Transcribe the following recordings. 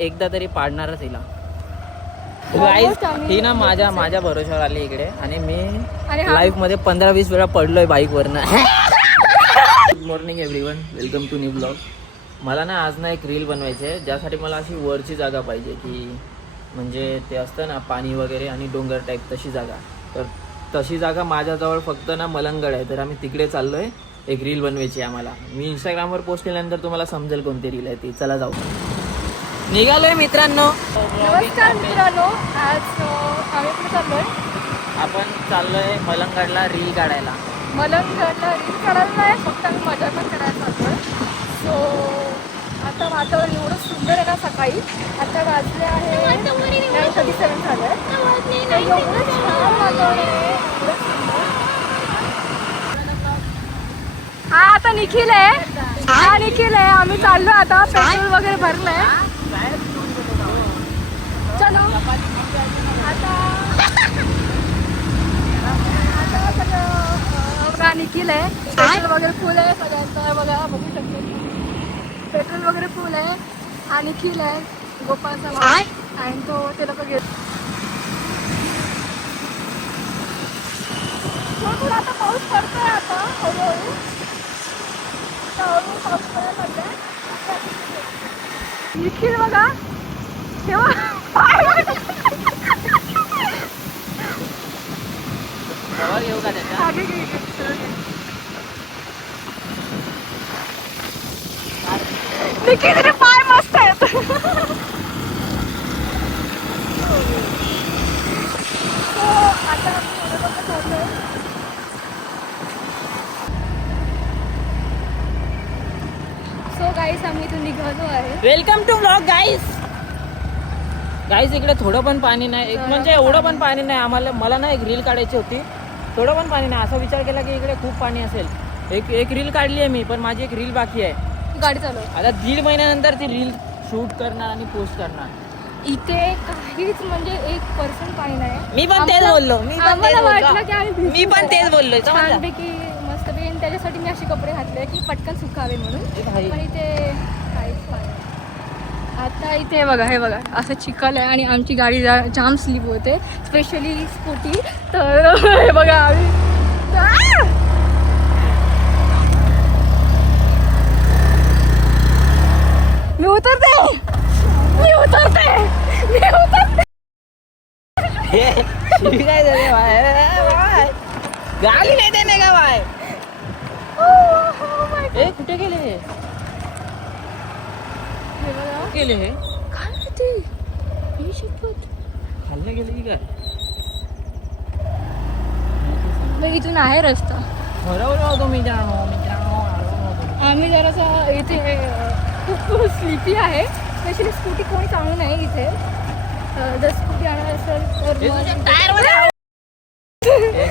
एकदा तरी पाडणारच हिला. गाईस ही ना माझ्या भरोशावर आली इकडे आणि मी लाईफ मध्ये 15-20 वेळा पडलोय बाईक वरनं. Good morning everyone, welcome to new blog. मला ना आज ना एक रील बनवायची आहे, ज्यासाठी मला अशी वरची जागा पाहिजे, की म्हणजे ते असतं ना पाणी वगैरे आणि डोंगर टाईप तशी जागा. तर तशी जागा माझ्याजवळ फक्त ना मलंगड आहे, तर आम्ही तिकडे चाललोय. एक रील बनवायची आहे आम्हाला. मी इंस्टाग्रामवर पोस्ट केल्यानंतर तुम्हाला समजेल कोणती रील आहे ती. चला जाऊ, निघालोय मित्रांनो. नमस्कार मित्रांनो, आज आम्ही कुठे चाललोय? आपण चाललोय मलंगडला रील काढायला. मलंगडला रील काढायला नाही, फक्त आम्ही मजा पण करायला चाललोय. सो आता वातावरण एवढं सुंदर आहे ना. सकाळी आता वाजले आहे 9:37 झालंय. एवढं छान वातावरण आहे, एवढं सुंदर. हा आता निखिल आहे, हा निखिल आहे. आम्ही चाललो आता, पेट्रोल वगैरे भरलंय. चलो आता बघा निखिल आहे, पेट्रोल वगैरे फुल आहे सगळ्यांचं. बघा बघू शकतो, पेट्रोल वगैरे फुल आहे. हा निखिल आहे, गोपाळचा भाऊ, आणि तो ते लोक घेत. थोडं आता पाऊस पडतोय, आता हळूहळू पाऊस पडायला लागलाय. निखिल बघा तेव्हा येऊ का त्याच्या? निखिल पाय मस्त आहेत. सो गाईस आम्ही इथून निघालो आहे. वेलकम टू ब्लॉग गाईस. गाईस इकडे थोडं पण पाणी नाही, एक म्हणजे एवढं पण पाणी नाही. मला ना एक रील काढायची होती, थोडं पण पाणी नाही. असा विचार केला की इकडे खूप पाणी असेल. एक रील काढली आहे मी, पण माझी एक रील बाकी आहे. गाडी चालू आता 1.5 महिन्यानंतर ती रील शूट करणार आणि पोस्ट करणार. इथे काहीच म्हणजे 1% पाणी नाही. मी पण तेच बोललो, मी पण तेच बोललोय. छानपैकी मस्तपैकी, आणि त्याच्यासाठी मी असे कपडे घातले की पटकन सुकावे म्हणून. पण इथे काहीच पाणी. आता इथे बघा, हे बघा असं चिखल आहे आणि आमची गाडी जाम स्लिप होते, स्पेशली स्कूटी. तर हे बघा आम्ही मी उतरते. काय झालं बाय? गाडी नाही देणे का बाय? ए कुठे गेले हे? गेले हे काय माहिती, ही शपथ. खाल्लं गेले की काय? इथून आहे रस्ता. बरोबर होतो मी जाणो. आम्ही जरासा इथे खूप स्लिपी आहे, स्पेशली स्कूटी कोणी चालू नाही इथे. जर स्कूटी आणणार असेल तर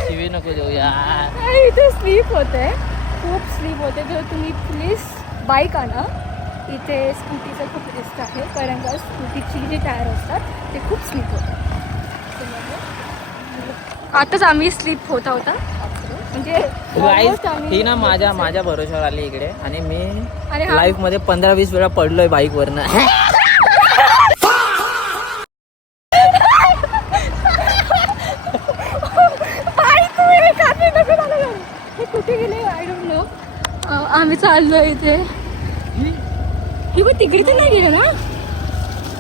शिवी नको देऊ यार. इथे स्लीप होते, खूप स्लीप होते. तर तुम्ही प्लीज बाईक आणा. इथे स्कूटीचं खूप रिस्क आहे, कारण का स्कूटीची जे टायर असतात ते खूप स्लीप होतात. आताच आम्ही स्लीप होता म्हणजे ही ना माझ्या भरोशावर आली इकडे आणि मी लाईफ मध्ये 15-20 वेळा पडलोय बाईक वरनं. हे कुठे गेले आय डोंट नो. आम्ही चाललोय इथे. ही पण तिकडे तर नाही गेलो ना.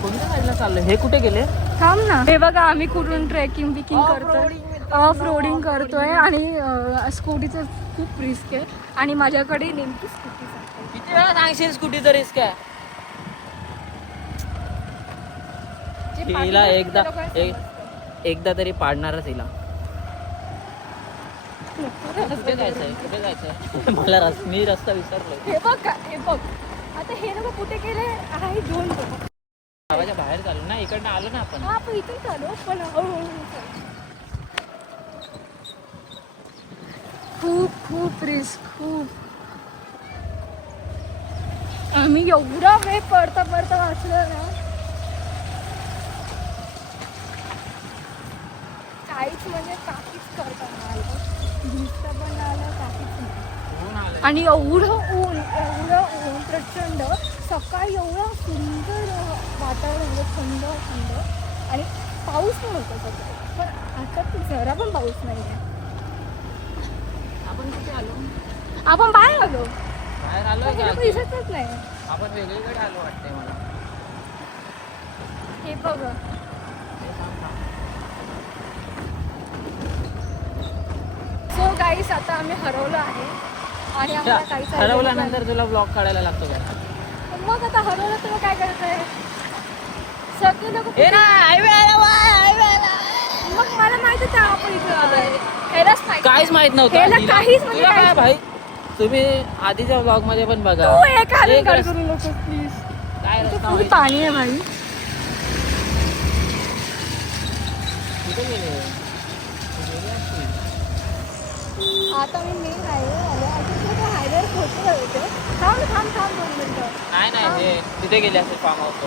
कोणत्या साईडला चाललोय? हे कुठे गेले? थांब ना. हे बघा आम्ही कुठून ट्रेकिंग बिकिंग करतोय, ऑफ रोडिंग करतोय आणि स्कूटीचं खूप रिस्क आहे. आणि माझ्याकडे नेमकी स्कूटी. किती वेळा सांगशील स्कूटीचं रिस्क आहे? हिला एकदा तरी पाडणारच हिला. कुठे जायचंय? मला मी रस्ता विसरलो. हे बघ आता हे लोक कुठे गेले आहे? 2 लोक गावाच्या बाहेर चालू ना, इकडनं आलो ना आपण. हा पण इथून चालू, पण खूप रिस्क. खूप आम्ही एवढा वेळ पडता वाचलो ना, काहीच म्हणजे काहीच करता नाही आलं. दिसता पण आलं काहीच नाही. आणि एवढं ऊन प्रचंड. सकाळी एवढं सुंदर वातावरण होतं, थंड थंड, आणि पाऊस पण होता सकाळी, पण आता तर जरा पण पाऊस नाही आहे. आपण कुठे आलो? आपण बाहेर आलो, बाहेर आलो पण हे लोकं दिसतच नाही. आपण वेगळीकडे आलो वाटतंय मला. हे बघ, सो गाईस आता आम्ही हरवलो आहे आणि आम्हाला काहीच idea हरवल्यानंतर तुला ब्लॉग काढायला लागतो का? नाही. मग आता हरवलं तर मग काय करायचं आहे? सगळे लोक मग मला माहिती आहे आपण इथे आलोय. ह्यालाच माहिती. काहीच माहित नव्हतं. ह्याला काहीच म्हणजे तुला काय काहीच भाई, तुम्ही आधीच्या ब्लॉग मध्ये पण बघा. तू एक हालून एक काढ रस- करू नको प्लीज. काय इथे रस्ता पुढे माहिती? पाणी आहे भाई. कुठे गेले? आता मी मेन हायवे आलो. आता हायवेवर पोहोचलो होते. थांब थांब थांब 2 मिनिटं. नाही हे तिथे गेले असेल फार्म हाऊस.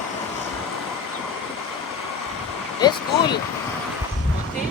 हे स्कूल कोणती?